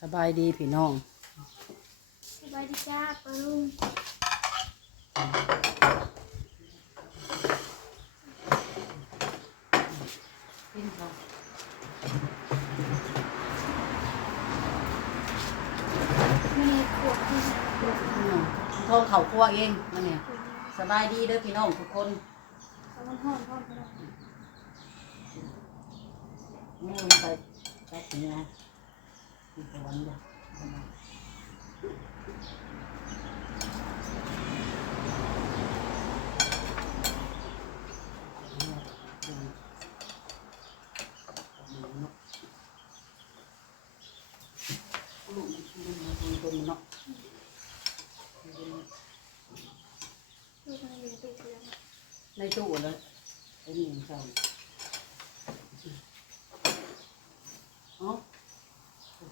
สบายดีพี่น้อง สบายดีจ้าปาลุงกินเขามีขวดที่โทษเขาครัวเองมันเนี่ยสบายดีเด้อพี่น้องทุกคนเขามันห่อนห่อนไปแล้วนี่ลงไปจับถึงนะ มีตะวันเดียวลูกมันตัวมันเนาะ ลูกมันอยู่ในตู้เปลือก ในตู้เลยเป็นหนึ่งสอง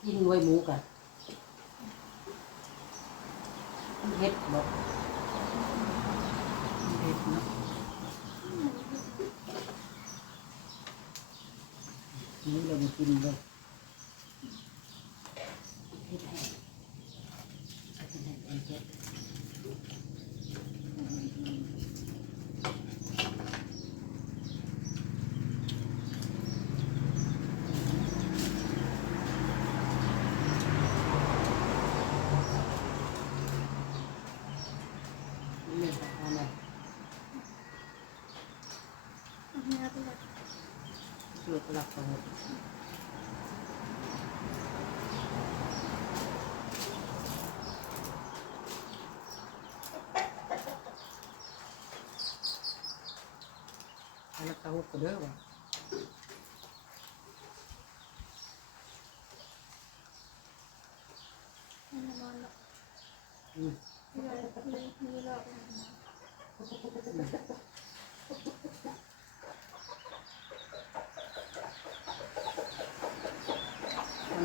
กินไว้หมูกันเฮ็ดบ่มันเฮ็ดเนาะนี่เรามากินเลย 2 o'clock pangod. Anak tahu kedua.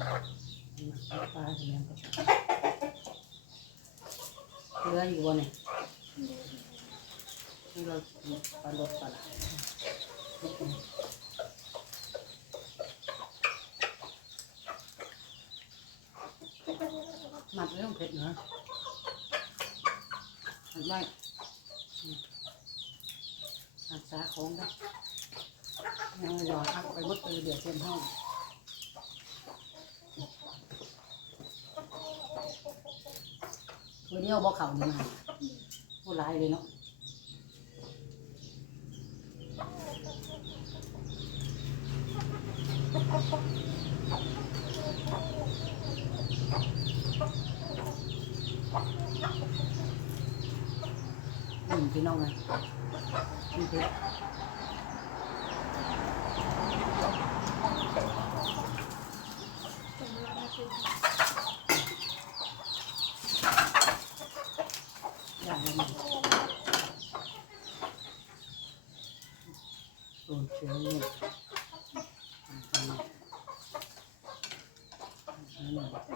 ปลาเหลืออยู่บนเนี่ยเราปลาลดปลาละมัดไว้ต้องเผ็ดเนาะมัดไว้หักษาของได้ยังหยอดทักไปมดเลยเดี๋ยวเต็มห้อง วันนี้เอาบอเข่านี่มาโหร้ายเลยเนาะอืมพี่น้องเลยนี่เป็นเวลามาคืออย่างนั้นโอ้เชียว cái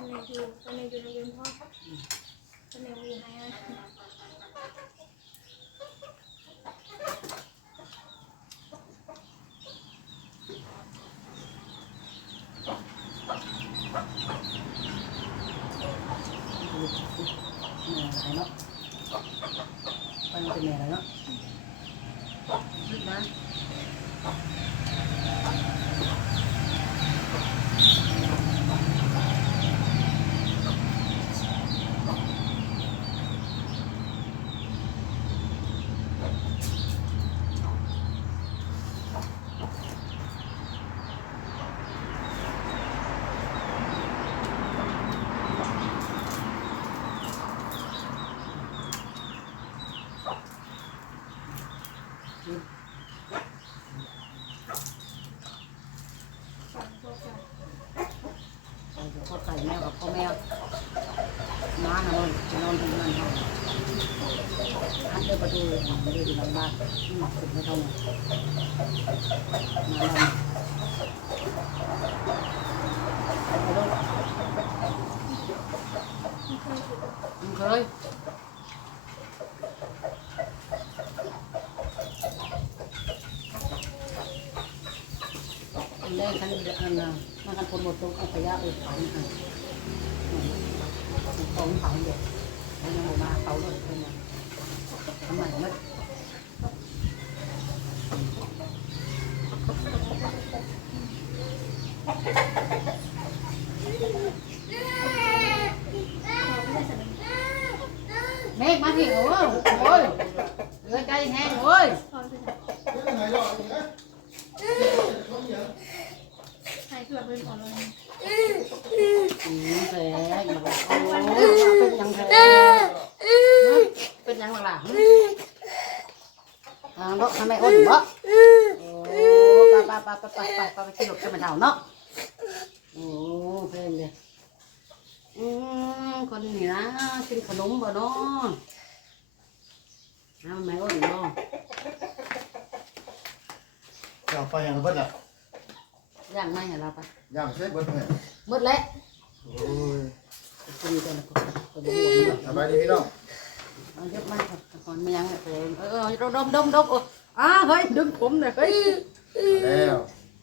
này dù, cái này dù nó dùng thôi cái này dù hai anh จะทอดไก่แมวกับพ่อแมวม้านะมันจะนอนที่นั่นห้องอันเดินประตูมันเดินหลังบ้านอืมสุดไม่เท่าไหร่มาแล้วไปเลยมึงเคยอันแรกคันอันน่ะ มันกันคนหมดตรงเอาขยะไปฝังอ่ะของเผาเด็กแล้วยังมาเผาเลยเป็นไงทำไมมัน เมฆมาถึงโอ้ยโอ้ยเรือใจแห้ง ยังหลังอ่าเนาะทำไมอ้นเนาะโอ้ปะปะปะปะปะปะปะไปกินหลบกันมาเท่าเนาะโอ้เพลงเลยอืมคนนี้นะกินขนมบ่เนาะน้ำไม่อ้นเนาะย่างไฟอย่างเบิดอะย่างไม่ให้เราไปย่างเสร็จเบิดแม่หมดแล้วโอ้ยกินกันแล้วก็ก็บ่ห่วงเนาะสบายดีพี่น้องเอาเยอะมากครับก่อนไม่ยังเลยเออเออเราดมดมดมโอ้อ้าเฮ้ยดึงผมหน่อยเฮ้ย แล้ว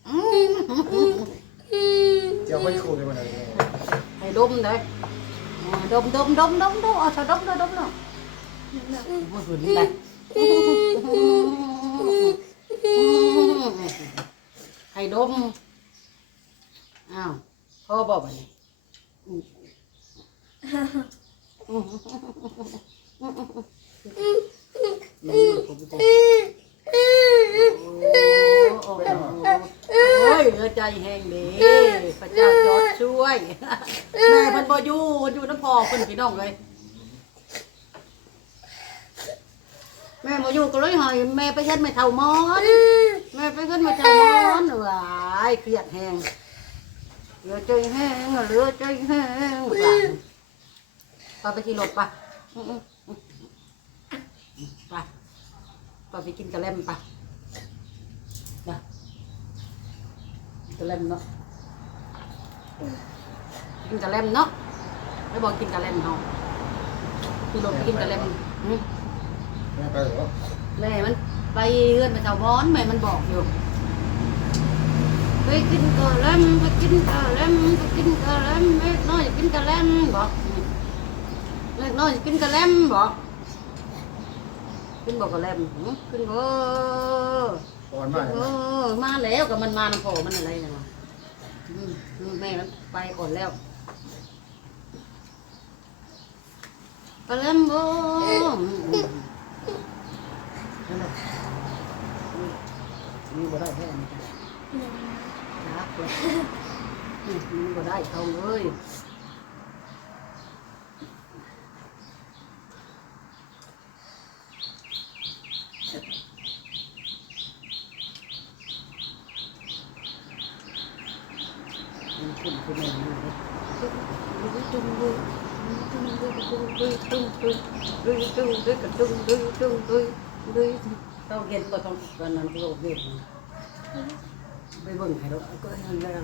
อืม เจ้าไม่คู่เลยวันไหน ให้ดมเลยอ่าดมดมดมดมดมเอาใส่ดมเลยดมเลยมาหืนเลยให้ดมอ้าวพ่อบอกว่าไง อืมอืมนี่ผมจะโอ้ยเหลือใจแห้งดีพระเจ้าจอดช่วย แม่เพิ่นบ่อยู่เพิ่นอยู่น้ำพอเพิ่นพี่น้องเลย แม่บ่อยู่ก็เลยหอยแม่ไปเฮ็ดไม่เท่ามอน แม่ไปเฮ็ดไม่เท่ามอนหวายเครียดแห้งเหลือใจแห้งเหลือใจแห้งหลานไปไปขี่รถปอื้อๆ ไปไปไปกินกระแลมไปนะกินกะเล่มเนาะกินกระเล่มเนาะไม่บอกกินกระเล่มเนาะคือรถกินกระเล่มแม่ไปหรอแม่มันไปเฮือนไปเจ้าบ้อนแม่มันบอกอยู่ไปกินกะเล่มไปกินกะเล่มไปกินกะเล่มเล็กน้อยกินกะเล่มบอก เล็กน้อยกินกะเล่มบอกกินบอกกะเล่มหือกินก็ก่อนมาเออมาแล้วกับมันมาน้ำโผมันอะไรเนี่ยวะอืมอืมแม่มันไปก่อนแล้วกระเลมโบอืมอืมนั่นแหละอืมนี่บ่ได้แค่นี้จ้ะรักเลยอืมนี่บ่ได้เขาเลย มันขึ้นขึ้นมาเลยจุ้งดุยจุ้งดุยจุ้งดุยจุ้งดุยดุยจุ้งดุยกับจุ้งดุยจุ้งดุยดุยต้องเห็นบ่ต้องวันนั้นก็เห็นไปเบิ่งให้เราก็เห็นแล้ว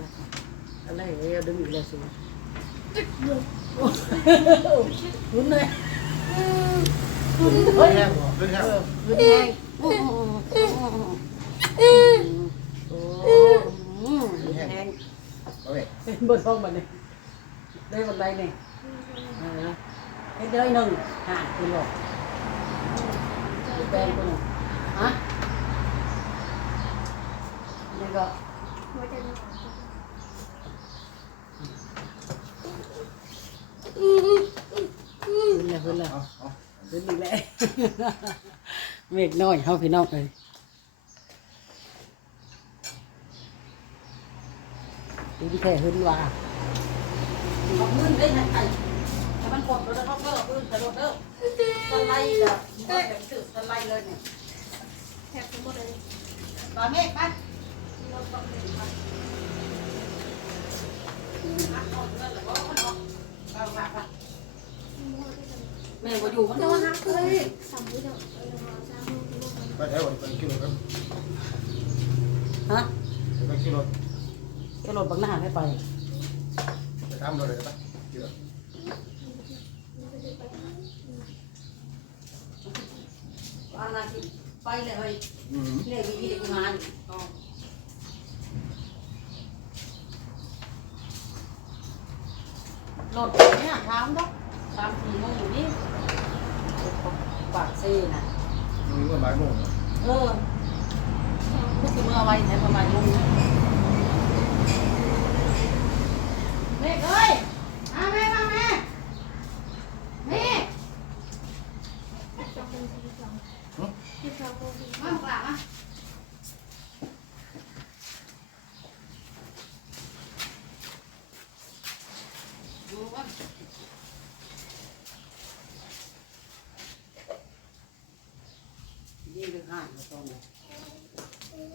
อะไรเอาดึงอีกแล้วสิหุ่นเลยหุ่นเล เฮ้ย ย แห้งบ่เรื่องแห้ง หุ่นแห้งโอ้โห Ôi. Bớt không mà này. Đây một đây này. À. Cái đây nâng hạ cái bỏ Cái bên của nó. Hả? Này gọi. Hứa là hứa là. Ờ, ờ. Hứa đi lẽ. Mệt nổi không phải nọc rồi. ด้หนึ่งห่าคุณบอกแปลงคุณฮะนี่ก็หัวใจมันขึ้นแล้วขึ้นแล้วเอาเอาขึ้นอีกแล้วเมฆน้อยเฮาพี่น้องเลยขึ้นแค่ขึ้นว่าขอบคุณได้ทันใจแต่มันกดรถแล้วก็เพิ่มขึ้นแต่รถเด้อสไลด์แบบแบบสื่อสไลด์เลยเนี่ยแทบทั้งหมดเลยมาเมฆไปเราต้องเป็นอแม่บ่อยู่มันจะมาหักเลยสามมื้อเดียวเออเอาสามมื้อที่ลูกไปแถวไปคิวรถครับฮะไปคิวรถ ก็รถบังหน้าให้ไปไปทำรถเลยปะคิวรถอาณาคิไปเลยเฮ้ยอืมเนี่ยมีเด็กงานรถเนี่ยถามดอกสามสี่โมงอยู่นี่ปากเซ่น่ะมีเงินบ่ายโมงเออก็คือเมื่อไว้แถวประมาณยุง เด็กเอ้ยมาแม่มาแม่แม่สองคนที่สองที่สองคนมาฝากมาดูว่านี่คือห้าตรงนี้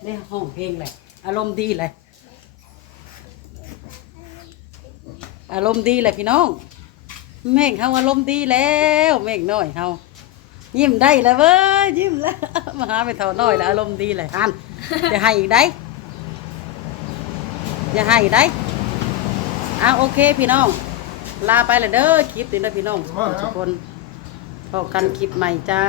ได้ห้องเพลงเลย อารมณ์ดีเลย อารมณ์ดีเลยพี่น้องแม่งเขาอารมณ์ดีแล้วแม่งน้อยเขายิ้มได้แล้วเว้ยยิ้มแล้วมาหาไปเท่าน้อยแล้วอารมณ์ดีเลยอันอย่าให้อีกได้อย่าให้อีกได้อะโอเคพี่น้อง ลาไปเลยเด้อคลิปนี้นะพี่น้องทุกคนพบกันคลิปใหม่จ้า